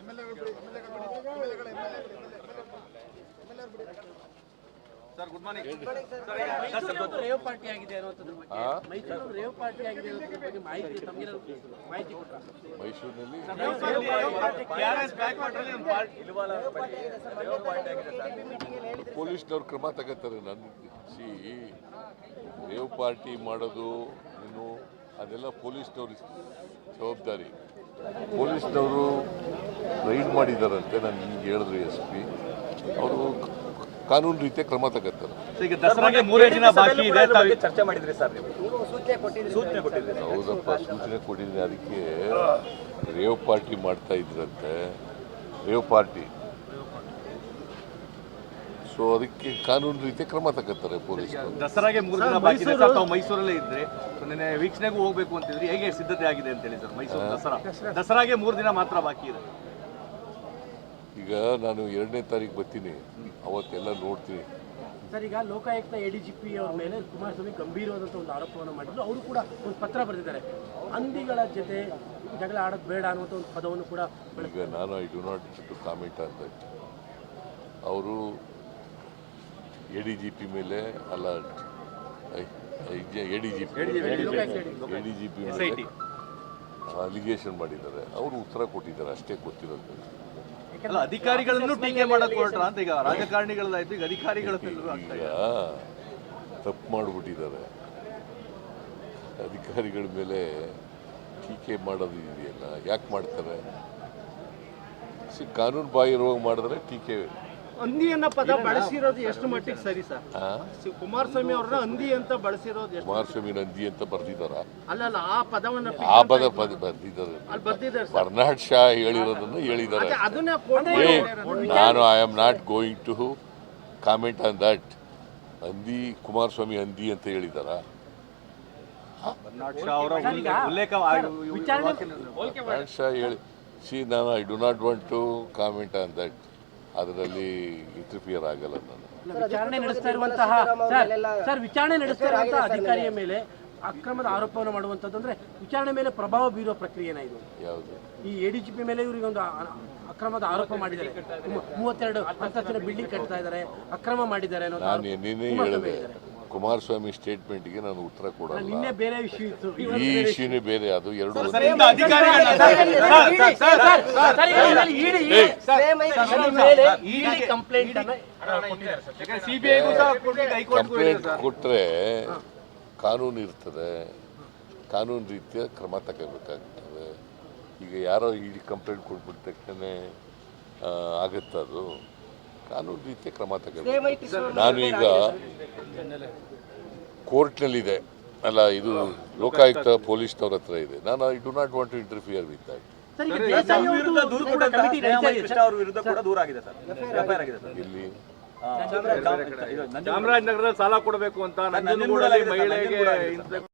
Sir good morning Mysuru rave party ಆಗಿದೆ ಅನ್ನೋದ್ರ ಬಗ್ಗೆ ಮೈಸೂರು ರೇವ್ ಪಾರ್ಟಿ ಆಗಿದೆ ಅನ್ನೋದ್ರ ಬಗ್ಗೆ ಮಾಹಿತಿ ತಮಗೆ ಮಾಹಿತಿ ಕೊಟ್ಟರು ಮೈಸೂರಿನಲ್ಲಿ ಪೊಲೀಸ್ನವ್ರು ಕ್ರಮ ತಗೋತಾರೆ. ನನ್ನ ರೇವ್ ಪಾರ್ಟಿ ಮಾಡೋದು ಇನ್ನು ಅದೆಲ್ಲ ಪೊಲೀಸ್ನವ್ರ ಜವಾಬ್ದಾರಿ. ಪೊಲೀಸ್ನವರು ರೈಡ್ ಮಾಡಿದಾರಂತೆ, ನಾನು ನಿಮ್ಗೆ ಹೇಳಿದ್ರು SP ಅವರು ಕಾನೂನು ರೀತಿಯ ಕ್ರಮ ತಗೋತಾರೆ. ಈಗ ದಸರಾಗೆ 3 ದಿನ ಬಾಕಿ ಇದೆ, ಚರ್ಚೆ ಮಾಡಿದ್ರಿ ಸರ್ ನೀವು? ಸೂಚನೆ ಕೊಟ್ಟಿದ್ರಿ? ಹೌದಪ್ಪ, ಸೂಚನೆ ಕೊಟ್ಟಿದ್ದೀನಿ. ಅದಕ್ಕೆ ರೇವ್ ಪಾರ್ಟಿ ಮಾಡ್ತಾ ಇದ್ರಂತೆ, ರೇವ್ ಪಾರ್ಟಿ. ಸೊ ಅದಕ್ಕೆ ಕಾನೂನು ರೀತಿಯ ಕ್ರಮ ತಗೋತಾರೆ ಪೊಲೀಸರು. ದಸರಾಗೆ 3 ದಿನ ಬಾಕಿ ಇದೆ ಸರ್, ತಾವು ಮೈಸೂರಲ್ಲೇ ಇದ್ರೆ ನಿನ್ನೆ ವೀಕ್ಷಣೆಗೂ ಹೋಗ್ಬೇಕು ಅಂತಿದ್ರಿ, ಹೇಗೆ ಸಿದ್ಧತೆ ಆಗಿದೆ ಅಂತ ಹೇಳಿ ಸರ್? ಮೈಸೂರು ದಸರಾಗೆ 3 ದಿನ ಮಾತ್ರ ಬಾಕಿ ಇದೆ. ಈಗ ನಾನು 2ನೇ ತಾರೀಕು ಬರ್ತೀನಿ, ಅವತ್ತೆಲ್ಲ ನೋಡ್ತೀನಿ. ಸರ್, ಈಗ ಲೋಕಾಯುಕ್ತ ADGP ಅವ್ರ ಮೇಲೆ ಕುಮಾರಸ್ವಾಮಿ ಗಂಭೀರವಾದಂಥ ಒಂದು ಆರೋಪವನ್ನು ಮಾಡಿದ್ರು. ಅವರು ಕೂಡ ಒಂದು ಪತ್ರ ಬರೆದಿದ್ದಾರೆ, ಹಂದಿಗಳ ಜೊತೆ ಜಗಳ ಆಡೋದು ಬೇಡ ಅನ್ನುವಂಥ ಒಂದು ಪದವನ್ನು ಕೂಡ. ಈಗ ನಾನು I do not to comment ಅಂತ. ಅವರು ADGP ಮೇಲೆ ಅಲ್ಲ, ADGP ಮೇಲೆ ಅಲಿಗೇಷನ್ ಮಾಡಿದ್ದಾರೆ. ಅವರು ಉತ್ತರ ಕೊಟ್ಟಿದ್ದಾರೆ, ಅಷ್ಟೇ ಗೊತ್ತಿರೋದು. ಅಲ್ಲ, ಅಧಿಕಾರಿಗಳನ್ನು ಟೀಕೆ ಮಾಡಕ್ ಹೊರಟ್ರ ಅಂತ. ಈಗ ರಾಜಕಾರಣಿಗಳಾಯ್ತು, ಈಗ ಅಧಿಕಾರಿಗಳು ಈಗ ತಪ್ಪು ಮಾಡಿಬಿಟ್ಟಿದ್ದಾರೆ. ಅಧಿಕಾರಿಗಳ ಮೇಲೆ ಟೀಕೆ ಮಾಡೋದು ಇದೆಯಲ್ಲ, ಯಾಕೆ ಮಾಡ್ತಾರೆ? ಕಾನೂನು ಬಾಹಿರವಾಗಿ ಮಾಡಿದ್ರೆ ಟೀಕೆ. ಹಂದಿಯನ್ನ ಪದ ಬಳಸಿರೋದು ಎಷ್ಟು ಮಟ್ಟಿಗೆ ಸರಿ ಸರ್? ಕುಮಾರಸ್ವಾಮಿ ಅವ್ರನ್ನ ಹಂದಿ ಅಂತ ಬಳಸಿರೋದು ಎಷ್ಟು? ಕುಮಾರಸ್ವಾಮಿ ಹಂದಿ ಅಂತ ಬರ್ದಿದ್ದಾರ? ಅಲ್ಲ, ಆ ಪದವನ್ನ ಬರ್ದಿದ್ದಾರೆ. ಬರ್ನಾಡ್ ಶಾ ಹೇಳಿರೋದನ್ನು ಹೇಳಿದ್ದಾರೆ. ನಾನು I am not going to comment on that. ಹಂದಿ, ಕುಮಾರಸ್ವಾಮಿ ಹಂದಿ ಅಂತ ಹೇಳಿದಾರ? ಬರ್ನಾಡ್ ಶಾ ಹೇಳಿ ನಾನು I do not want to comment on that. ಅದರಲ್ಲಿ ಇಂಟರ್ಫಿಯರ್ ಆಗಲ್ಲ ನಾನು. ವಿಚಾರಣೆ ನಡೆಸ್ತಾ ಇರುವಂತಹ ವಿಚಾರಣೆ ನಡೆಸ್ತಾ ಇರುವಂತಹ ಅಧಿಕಾರಿಯ ಮೇಲೆ ಅಕ್ರಮದ ಆರೋಪವನ್ನು ಮಾಡುವಂಥದ್ದು ಅಂದ್ರೆ ವಿಚಾರಣೆ ಮೇಲೆ ಪ್ರಭಾವ ಬೀರುವ ಪ್ರಕ್ರಿಯೆನ ಇದು? ಯಾವುದು? ಈ ADGP ಮೇಲೆ ಇವರಿಗೆ ಒಂದು ಅಕ್ರಮದ ಆರೋಪ ಮಾಡಿದ್ದಾರೆ. 32 ಅಂತಸ್ತಿನ ಬಿಲ್ಡಿಂಗ್ ಕಟ್ತಾ ಇದ್ದಾರೆ, ಅಕ್ರಮ ಮಾಡಿದ್ದಾರೆ ಅನ್ನೋದು. ನಾನು ನಿನ್ನೆ ಹೇಳಿದೆ, ಕುಮಾರಸ್ವಾಮಿ ಸ್ಟೇಟ್ಮೆಂಟ್ಗೆ ನಾನು ಉತ್ತರ ಕೊಡಲ್ಲ. ನಿನ್ನೆ ಬೇರೆ ವಿಷಯ ಇತ್ತು, ಈ ಇಶ್ಯೂನೇ ಬೇರೆ. ಅದು ಎರಡು ಕಂಪ್ಲೇಂಟ್ ಕೊಟ್ಟರೆ ಕಾನೂನು ಇರ್ತದೆ, ಕಾನೂನು ರೀತಿಯ ಕ್ರಮ ತಗೋಬೇಕಾಗ್ತದೆ. ಈಗ ಯಾರೋ ಇಡಿ ಕಂಪ್ಲೇಂಟ್ ಕೊಟ್ಬಿಟ್ಟ ತಕ್ಷಣ ಆಗುತ್ತದು. ಕಾನೂನು ರೀತಿಯ ಕ್ರಮ ತಗೋಬೇಕು. ನಾನು ಈಗ ಕೋರ್ಟ್ನಲ್ಲಿದೆ ಅಲ್ಲ, ಇದು ಲೋಕಾಯುಕ್ತ ಪೊಲೀಸ್ನವ್ರ ಹತ್ರ ಇದೆ. ನಾನು I do not want to interfere with that. ಇಲ್ಲಿ ಚಾಮರಾಜನಗರದಲ್ಲಿ ಸಾಲ ಕೊಡಬೇಕು ಅಂತ, ನಂಜನಗೂಡಲ್ಲಿ ಮಹಿಳೆಗೆ